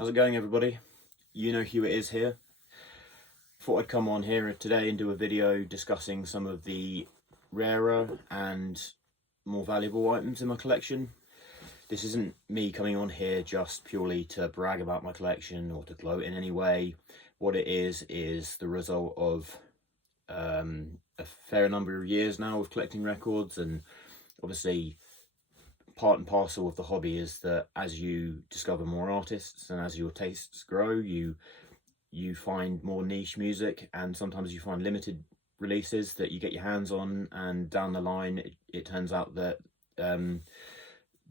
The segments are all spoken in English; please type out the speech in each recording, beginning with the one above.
How's it going, everybody? You know who it is here. Thought I'd come on here today and do a video discussing some of the rarer and more valuable items in my collection. This isn't me coming on here just purely to brag about my collection or to gloat in any way. What it is the result of a fair number of years now of collecting records, and obviously part and parcel of the hobby is that as you discover more artists and as your tastes grow, you find more niche music, and sometimes you find limited releases that you get your hands on, and down the line it turns out that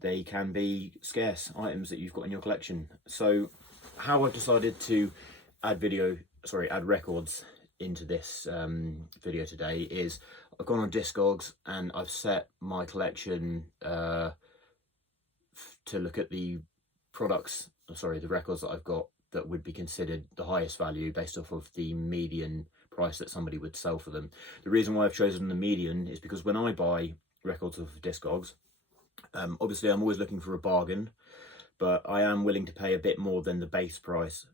they can be scarce items that you've got in your collection. So how I've decided to add records into this video today is I've gone on Discogs and I've set my collection to look at the records that I've got that would be considered the highest value based off of the median price that somebody would sell for them. The reason why I've chosen the median is because when I buy records of Discogs, obviously I'm always looking for a bargain, but I am willing to pay a bit more than the base price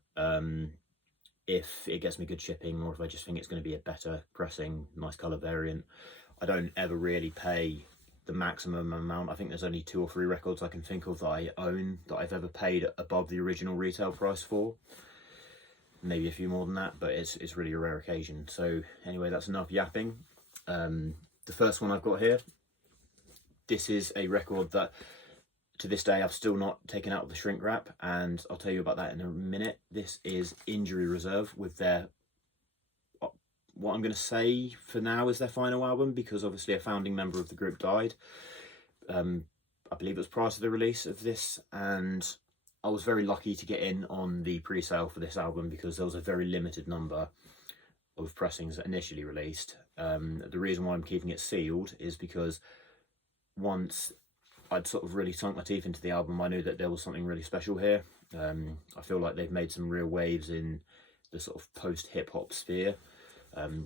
if it gets me good shipping, or if I just think it's going to be a better pressing, nice colour variant. I don't ever really pay the maximum amount. I think there's only 2 or 3 records I can think of that I own that I've ever paid above the original retail price for. Maybe a few more than that, but it's really a rare occasion. So anyway, that's enough yapping. The first one I've got here, this is a record that to this day I've still not taken out of the shrink wrap, and I'll tell you about that in a minute. This is Injury Reserve with their, what I'm going to say for now is their final album, because obviously a founding member of the group died. I believe it was prior to the release of this, and I was very lucky to get in on the pre-sale for this album because there was a very limited number of pressings initially released. The reason why I'm keeping it sealed is because once I'd sort of really sunk my teeth into the album, I knew that there was something really special here. I feel like they've made some real waves in the sort of post-hip-hop sphere.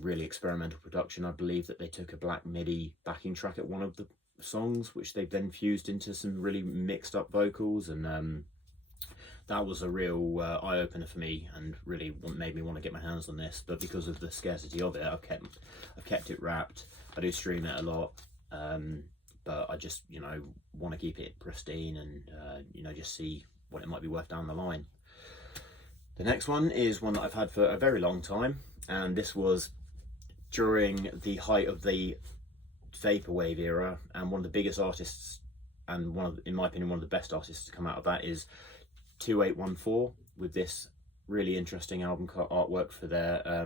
Really experimental production. I believe that they took a black MIDI backing track at one of the songs, which they've then fused into some really mixed up vocals, and that was a real eye-opener for me and really made me want to get my hands on this. But because of the scarcity of it, I've kept it wrapped. I do stream it a lot, but I just want to keep it pristine and just see what it might be worth down the line. The next one is one that I've had for a very long time, and this was during the height of the vaporwave era, and one of the biggest artists, and in my opinion, one of the best artists to come out of that is 2814 with this really interesting album artwork for their, I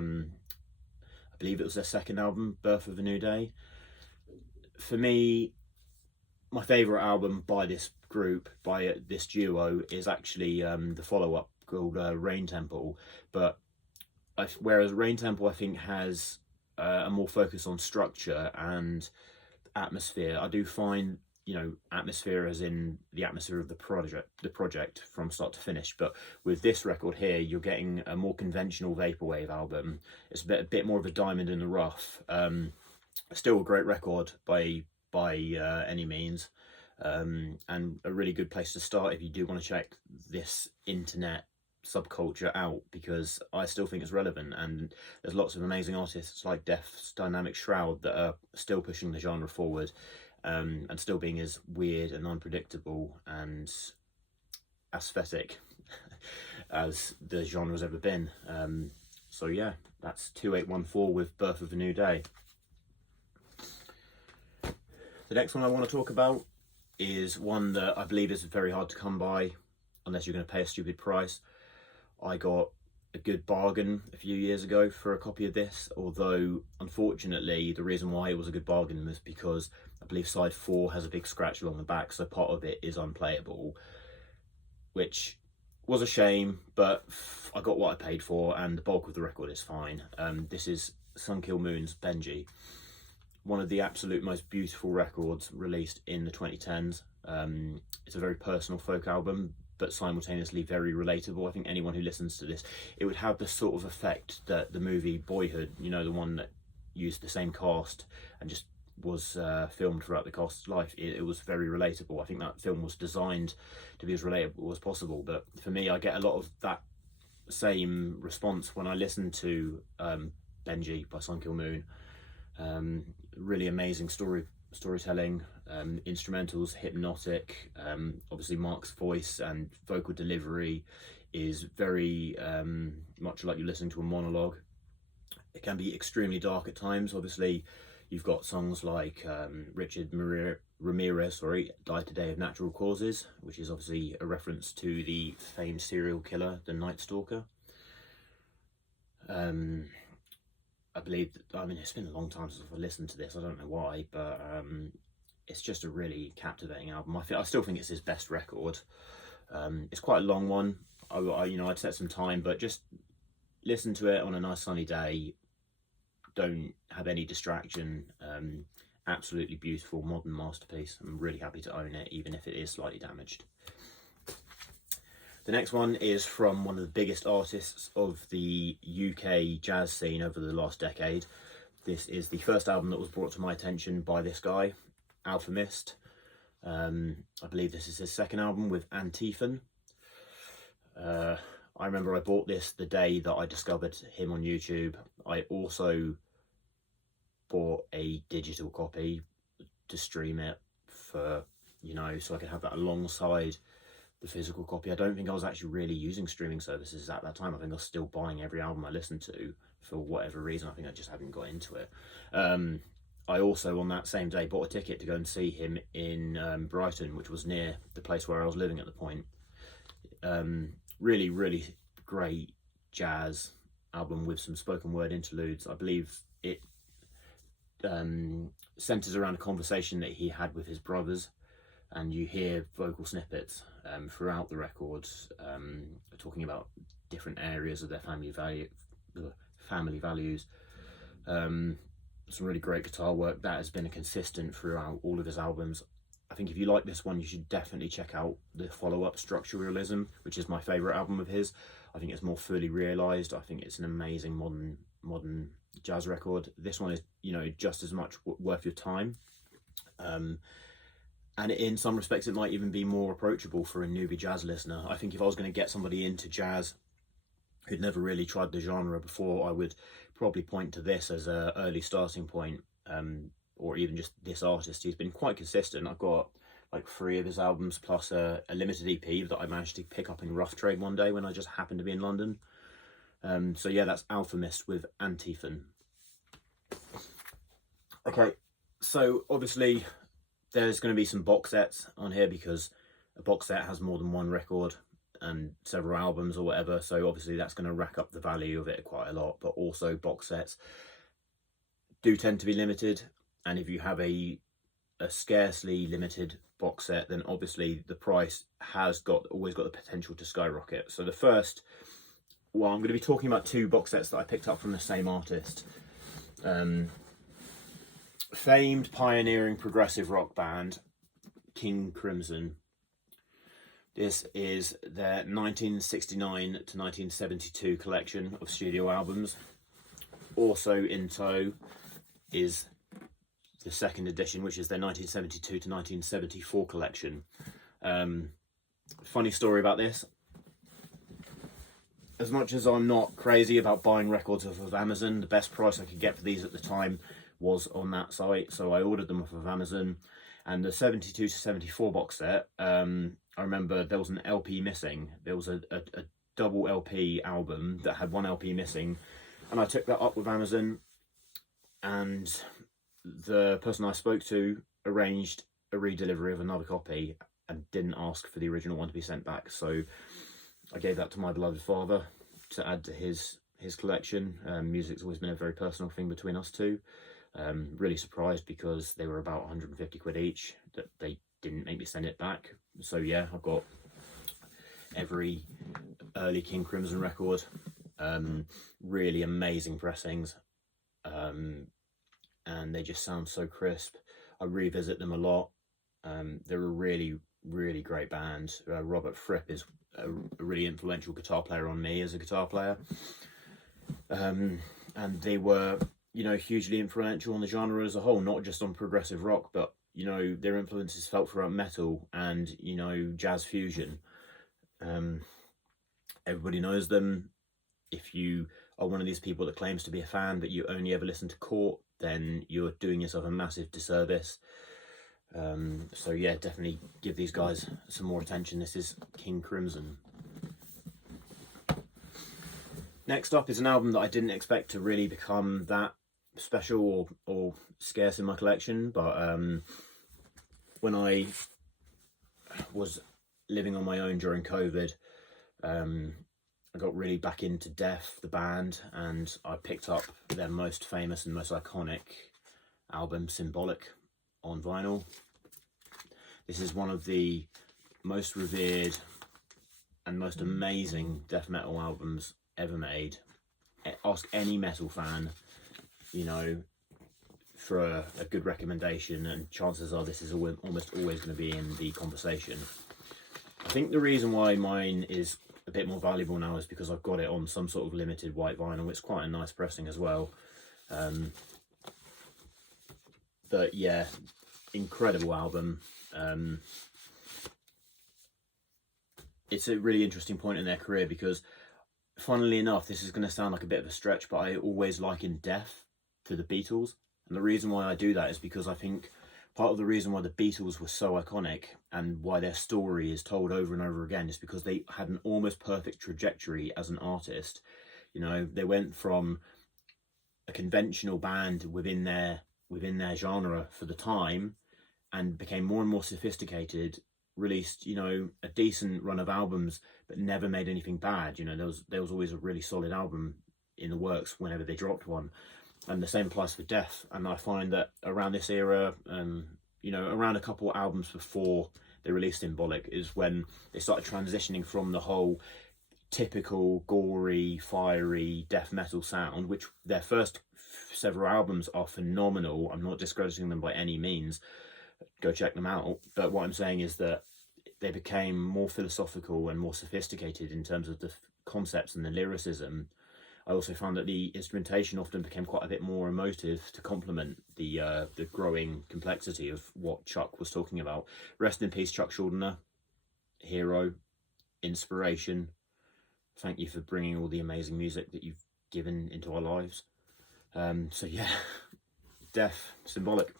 believe it was their second album, Birth of a New Day. For me, my favourite album by this group, by this duo, is actually the follow-up called Rain Temple. But whereas Rain Temple I think has a more focus on structure and atmosphere, I do find atmosphere as in the atmosphere of the project from start to finish. But with this record here, you're getting a more conventional vaporwave album. It's a bit more of a diamond in the rough. Still a great record by any means, and a really good place to start if you do want to check this internet subculture out, because I still think it's relevant, and there's lots of amazing artists like Def's Dynamic Shroud that are still pushing the genre forward, and still being as weird and unpredictable and aesthetic as the genre's ever been. So yeah, that's 2814 with Birth of a New Day. The next one I want to talk about is one that I believe is very hard to come by unless you're going to pay a stupid price. I got a good bargain a few years ago for a copy of this, although unfortunately the reason why it was a good bargain was because I believe side 4 has a big scratch along the back, so part of it is unplayable, which was a shame, but I got what I paid for and the bulk of the record is fine. This is Sun Kil Moon's Benji, one of the absolute most beautiful records released in the 2010s. It's a very personal folk album, but simultaneously very relatable. I think anyone who listens to this, it would have the sort of effect that the movie Boyhood, the one that used the same cast and just was filmed throughout the cast's life, it was very relatable. I think that film was designed to be as relatable as possible. But for me, I get a lot of that same response when I listen to Benji by Sun Kill Moon. Really amazing storytelling, instrumentals, hypnotic. Obviously Mark's voice and vocal delivery is very much like you're listening to a monologue. It can be extremely dark at times. Obviously you've got songs like Richard Ramirez, Died Today of Natural Causes, which is obviously a reference to the famed serial killer, the Night Stalker. I believe that, I mean, it's been a long time since I've listened to this, I don't know why, but it's just a really captivating album. I still think it's his best record. It's quite a long one. I'd set some time, but just listen to it on a nice sunny day. Don't have any distraction. Absolutely beautiful modern masterpiece. I'm really happy to own it, even if it is slightly damaged. The next one is from one of the biggest artists of the UK jazz scene over the last decade. This is the first album that was brought to my attention by this guy, Alpha Mist. I believe this is his second album with Antiphon. I remember I bought this the day that I discovered him on YouTube. I also bought a digital copy to stream it for, so I could have that alongside the physical copy. I don't think I was actually really using streaming services at that time. I think I was still buying every album I listened to for whatever reason. I think I just hadn't got into it. I also, on that same day, bought a ticket to go and see him in Brighton, which was near the place where I was living at the point. Really, really great jazz album with some spoken word interludes. I believe it centers around a conversation that he had with his brothers, and you hear vocal snippets throughout the records talking about different areas of their family values. Some really great guitar work that has been a consistent throughout all of his albums. I think if you like this one, you should definitely check out the follow-up, Structuralism, which is my favourite album of his. I think it's more fully realised. I think it's an amazing modern jazz record. This one is, just as much worth your time. And in some respects, it might even be more approachable for a newbie jazz listener. I think if I was going to get somebody into jazz who'd never really tried the genre before, I would probably point to this as an early starting point, or even just this artist. He's been quite consistent. I've got like 3 of his albums plus a limited EP that I managed to pick up in rough trade one day when I just happened to be in London. So yeah, that's Alpha Mist with Antiphon. Okay, so obviously there's going to be some box sets on here because a box set has more than one record and several albums or whatever, so obviously that's going to rack up the value of it quite a lot. But also box sets do tend to be limited, and if you have a scarcely limited box set, then obviously the price has always got the potential to skyrocket. So the first, well, I'm going to be talking about 2 box sets that I picked up from the same artist. Famed pioneering progressive rock band King Crimson. This is their 1969 to 1972 collection of studio albums. Also in tow is the second edition, which is their 1972 to 1974 collection. Funny story about this. As much as I'm not crazy about buying records off of Amazon, the best price I could get for these at the time was on that site, so I ordered them off of Amazon. And the 72 to 74 box set, I remember there was an LP missing. There was a double LP album that had one LP missing, and I took that up with Amazon, and the person I spoke to arranged a redelivery of another copy and didn't ask for the original one to be sent back. So I gave that to my beloved father to add to his collection. Music's always been a very personal thing between us two. Really surprised because they were about 150 quid each that they didn't make me send it back. So yeah, I've got every early King Crimson record. Really amazing pressings, and they just sound so crisp. I revisit them a lot. They're a really, really great band. Robert Fripp is a really influential guitar player on me as a guitar player. And they were, you know, hugely influential on the genre as a whole, not just on progressive rock, but, you know, their influence is felt throughout metal and, you know, jazz fusion. Everybody knows them. If you are one of these people that claims to be a fan but you only ever listen to Court, then you're doing yourself a massive disservice. So yeah, definitely give these guys some more attention. This is King Crimson. Next up is an album that I didn't expect to really become that special or scarce in my collection, but when I was living on my own during COVID, I got really back into Death, the band, and I picked up their most famous and most iconic album, Symbolic, on vinyl. This is one of the most revered and most amazing death metal albums ever made. Ask any metal fan, you know, for a good recommendation, and chances are this is almost always going to be in the conversation. I think the reason why mine is a bit more valuable now is because I've got it on some sort of limited white vinyl. It's quite a nice pressing as well. But yeah, incredible album. It's a really interesting point in their career because, funnily enough, this is going to sound like a bit of a stretch, but I always liken Death to the Beatles. And the reason why I do that is because I think part of the reason why the Beatles were so iconic and why their story is told over and over again is because they had an almost perfect trajectory as an artist. You know, they went from a conventional band within their genre for the time and became more and more sophisticated, released, you know, a decent run of albums, but never made anything bad. You know, there was always a really solid album in the works whenever they dropped one. And the same applies for Death. And I find that around this era, you know, around a couple albums before they released Symbolic is when they started transitioning from the whole typical gory, fiery death metal sound, which their first several albums are phenomenal. I'm not discrediting them by any means. Go check them out. But what I'm saying is that they became more philosophical and more sophisticated in terms of the concepts and the lyricism. I also found that the instrumentation often became quite a bit more emotive to complement the growing complexity of what Chuck was talking about. Rest in peace, Chuck Schuldiner. Hero, inspiration. Thank you for bringing all the amazing music that you've given into our lives. So yeah, Death, Symbolic.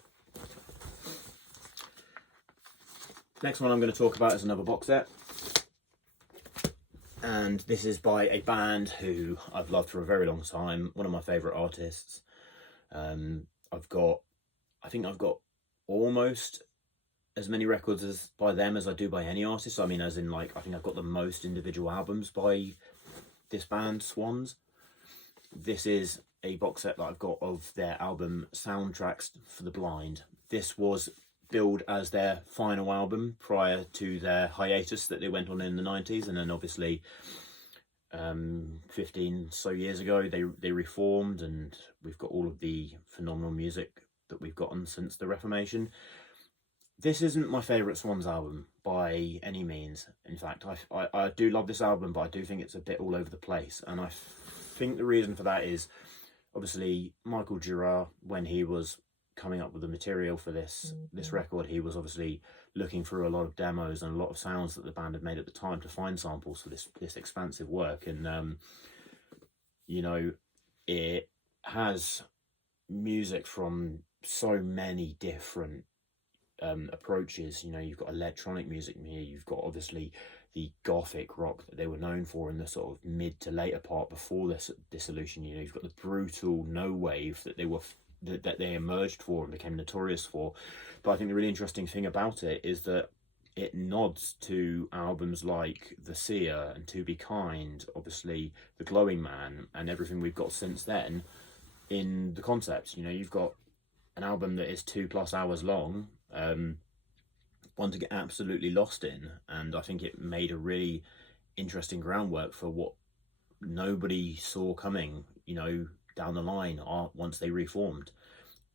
Next one I'm going to talk about is another box set. And this is by a band who I've loved for a very long time. One of my favourite artists. I think I've got almost as many records as by them as I do by any artist. I mean, as in, like, I think I've got the most individual albums by this band, Swans. This is a box set that I've got of their album Soundtracks for the Blind. This was billed as their final album prior to their hiatus that they went on in the 90s, and then obviously 15 so years ago they reformed, and we've got all of the phenomenal music that we've gotten since the Reformation. This isn't my favourite Swans album by any means. In fact, I do love this album, but I do think it's a bit all over the place, and I think the reason for that is obviously Michael Girard, when he was coming up with the material for this record, he was obviously looking through a lot of demos and a lot of sounds that the band had made at the time to find samples for this expansive work. And you know, it has music from so many different approaches. You know, you've got electronic music here, you've got obviously the gothic rock that they were known for in the sort of mid to later part before this dissolution. You know, you've got the brutal no wave that they emerged for and became notorious for. But I think the really interesting thing about it is that it nods to albums like The Seer and To Be Kind, obviously The Glowing Man, and everything we've got since then in the concept. You know, you've got an album that is 2+ hours long, one to get absolutely lost in, and I think it made a really interesting groundwork for what nobody saw coming, you know, down the line once they reformed.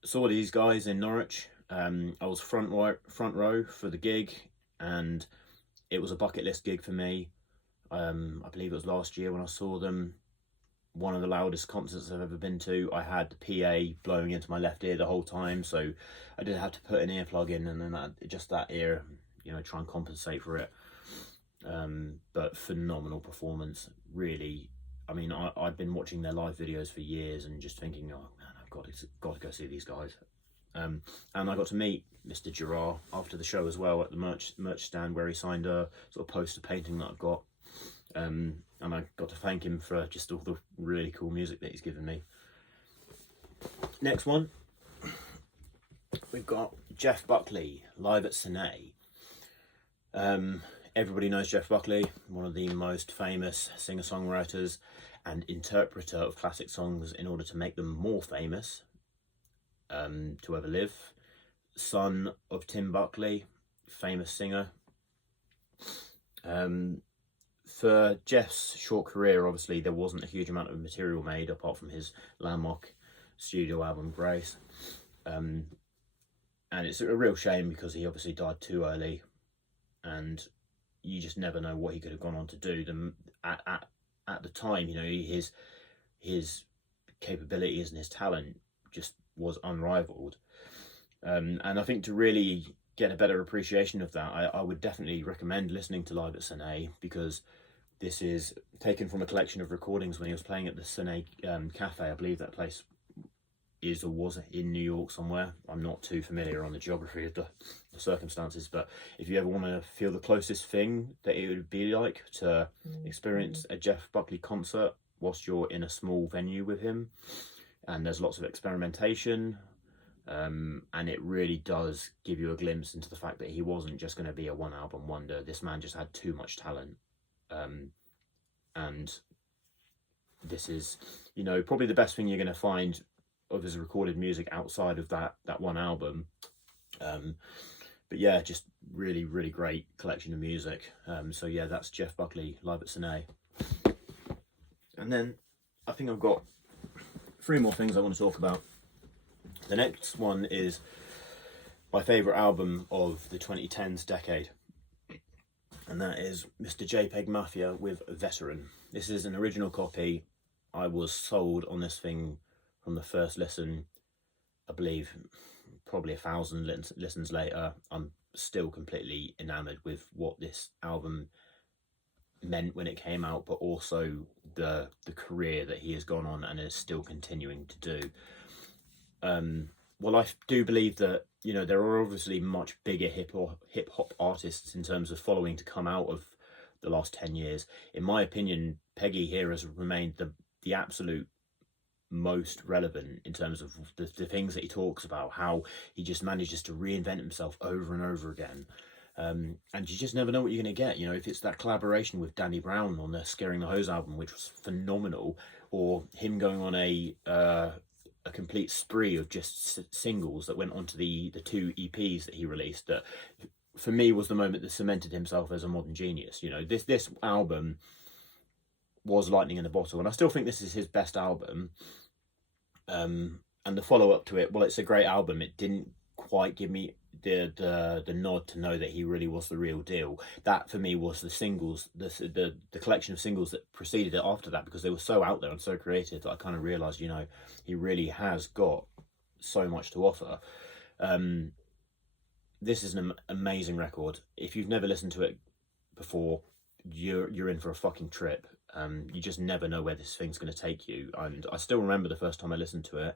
Saw these guys in Norwich. I was front row for the gig, and it was a bucket list gig for me. I believe it was last year when I saw them. one of the loudest concerts I've ever been to. I had the PA blowing into my left ear the whole time, so I did have to put an earplug in, and then just that ear, you know, try and compensate for it. But phenomenal performance, really. I mean, I've been watching their live videos for years and just thinking, oh man, I've got to go see these guys. And I got to meet Mr. Gerard after the show as well at the merch stand, where he signed a sort of poster painting that I've got. And I got to thank him for just all the really cool music that he's given me. Next one, we've got Jeff Buckley live at Sine. Everybody knows Jeff Buckley, one of the most famous singer-songwriters and interpreter of classic songs in order to make them more famous to ever live. Son of Tim Buckley, famous singer. For Jeff's short career, obviously, there wasn't a huge amount of material made apart from his landmark studio album, Grace. And it's a real shame because he obviously died too early, and you just never know what he could have gone on to do. At the time, you know, his capabilities and his talent just was unrivaled. And I think to really get a better appreciation of that, I would definitely recommend listening to Live at Sine, because this is taken from a collection of recordings when he was playing at the Sine Cafe. I believe that place is or was in New York somewhere. I'm not too familiar on the geography of the circumstances, but if you ever want to feel the closest thing that it would be like to experience a Jeff Buckley concert whilst you're in a small venue with him, and there's lots of experimentation, and it really does give you a glimpse into the fact that he wasn't just going to be a one album wonder. This man just had too much talent, and this is, you know, probably the best thing you're going to find of his recorded music outside of that one album. But yeah, just really great collection of music. So yeah, that's Jeff Buckley live at Sine. And then I think I've got 3 more things I want to talk about. The next one is my favourite album of the 2010s decade, and that is Mr. JPEG Mafia with Veteran. This is an original copy. I was sold on this thing from the first listen. I believe probably 1,000 listens later, I'm still completely enamoured with what this album meant when it came out, but also the career that he has gone on and is still continuing to do. Well, I do believe that, you know, there are obviously much bigger hip hop artists in terms of following to come out of the last 10 years. In my opinion, Peggy here has remained the absolute most relevant in terms of the things that he talks about, how he just manages to reinvent himself over and over again. And you just never know what you're going to get. You know, if it's that collaboration with Danny Brown on the Scaring the Hose album, which was phenomenal, or him going on a complete spree of just singles that went onto the 2 EPs that he released, that for me was the moment that cemented himself as a modern genius. You know, this album was lightning in a bottle, and I still think this is his best album. And the follow-up to it, well, it's a great album. It didn't quite give me the nod to know that he really was the real deal. That for me was the singles, the collection of singles that preceded it after that, because they were so out there and so creative that I kind of realised, you know, he really has got so much to offer. This is an amazing record. If you've never listened to it before, you're in for a fucking trip. You just never know where this thing's going to take you. And I still remember the first time I listened to it,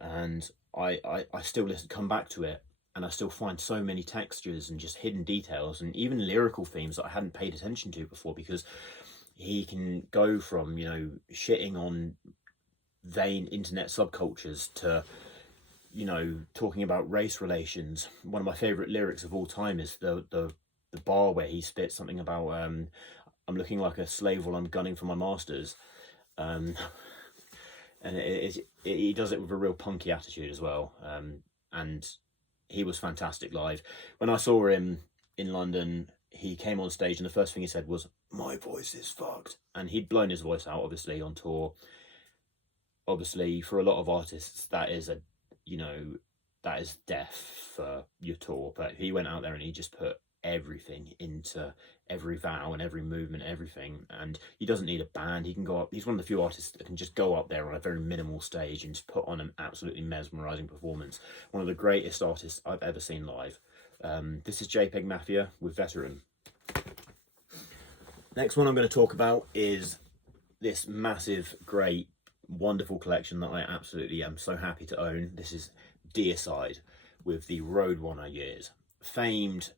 and I still come back to it, and I still find so many textures and just hidden details and even lyrical themes that I hadn't paid attention to before, because he can go from, you know, shitting on vain internet subcultures to, you know, talking about race relations. One of my favourite lyrics of all time is the bar where he spits something about I'm looking like a slave while I'm gunning for my masters. And he does it with a real punky attitude as well. And he was fantastic live. When I saw him in London, he came on stage and the first thing he said was, "My voice is fucked." And he'd blown his voice out, obviously, on tour. Obviously, for a lot of artists, that is that is death for your tour. But he went out there and he just put everything into every vowel and every movement, everything. And he doesn't need a band. He can go up. He's one of the few artists that can just go up there on a very minimal stage and just put on an absolutely mesmerizing performance. One of the greatest artists I've ever seen live. This is JPEG Mafia with Veteran. Next one I'm going to talk about is this massive, great, wonderful collection that I absolutely am so happy to own. This is Deicide with the Roadrunner years. Famed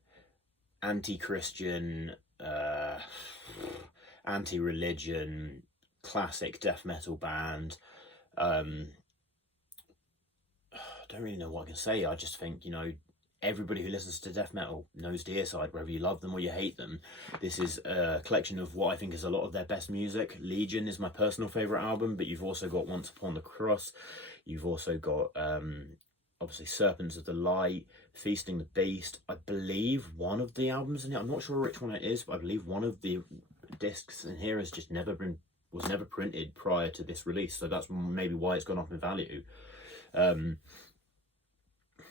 anti-Christian, anti-religion, classic death metal band. I don't really know what I can say. I just think, you know, everybody who listens to death metal knows Deicide, whether you love them or you hate them. This is a collection of what I think is a lot of their best music. Legion is my personal favourite album, but you've also got Once Upon the Cross. You've also got, obviously, Serpents of the Light, Feasting the Beast. I believe one of the albums in it, I'm not sure which one it is, but I believe one of the discs in here has just was never printed prior to this release, so that's maybe why it's gone up in value.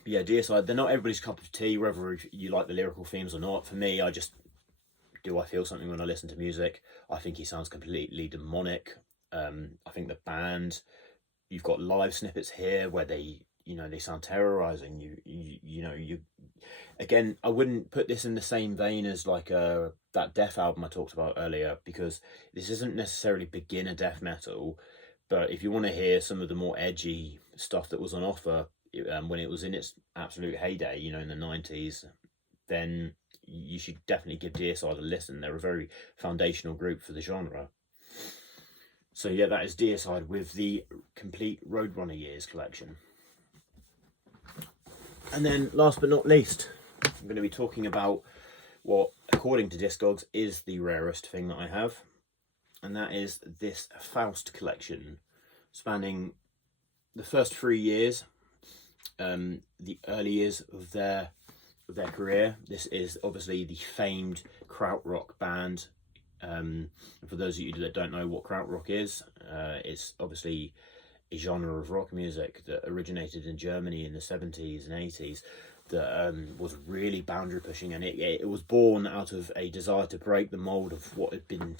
Yeah, Deicide, they're not everybody's cup of tea, whether you like the lyrical themes or not. For me, I feel something when I listen to music. I think he sounds completely demonic. I think the band, you've got live snippets here where they sound terrorizing. Again, I wouldn't put this in the same vein as like that Death album I talked about earlier, because this isn't necessarily beginner death metal, but if you want to hear some of the more edgy stuff that was on offer when it was in its absolute heyday, you know, in the 90s, then you should definitely give Deicide a listen. They're a very foundational group for the genre. So yeah, that is Deicide with the complete Roadrunner years collection. And then last but not least, I'm going to be talking about what, according to Discogs, is the rarest thing that I have, and that is this Faust collection, spanning the first 3 years, the early years of their career. This is obviously the famed krautrock band. For those of you that don't know what krautrock is, it's obviously a genre of rock music that originated in Germany in the 70s and 80s that was really boundary pushing, and it was born out of a desire to break the mold of what had been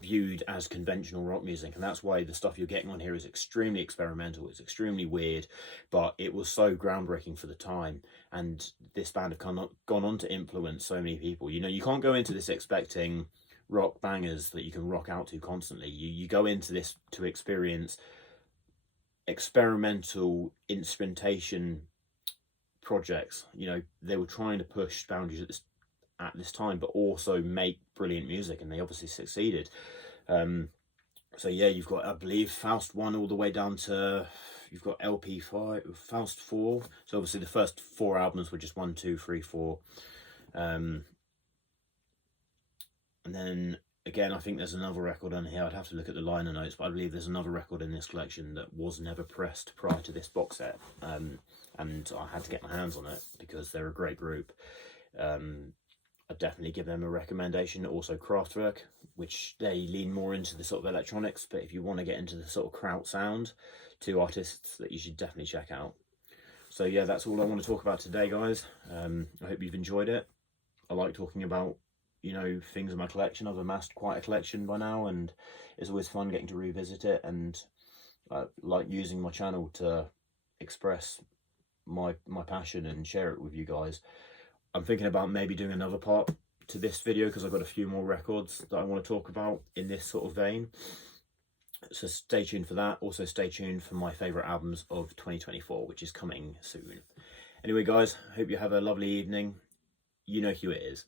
viewed as conventional rock music. And that's why the stuff you're getting on here is extremely experimental, it's extremely weird, but it was so groundbreaking for the time. And this band have gone on to influence so many people. You know, you can't go into this expecting rock bangers that you can rock out to constantly. You go into this to experience experimental instrumentation projects. You know, they were trying to push boundaries at this time, but also make brilliant music, and they obviously succeeded. So yeah, you've got, I believe, Faust 1 all the way down to, you've got LP 5, Faust 4. So obviously the first 4 albums were just 1, 2, 3, 4. And then again, I think there's another record on here. I'd have to look at the liner notes, but I believe there's another record in this collection that was never pressed prior to this box set. And I had to get my hands on it because they're a great group. I'd definitely give them a recommendation. Also Kraftwerk, which they lean more into the sort of electronics, but if you want to get into the sort of kraut sound, 2 artists that you should definitely check out. So yeah, that's all I want to talk about today, guys. I hope you've enjoyed it. I like talking about, you know, things in my collection. I've amassed quite a collection by now, and it's always fun getting to revisit it, and I like using my channel to express my passion and share it with you guys. I'm thinking about maybe doing another part to this video because I've got a few more records that I want to talk about in this sort of vein. So stay tuned for that. Also stay tuned for my favourite albums of 2024, which is coming soon. Anyway, guys, hope you have a lovely evening. You know who it is.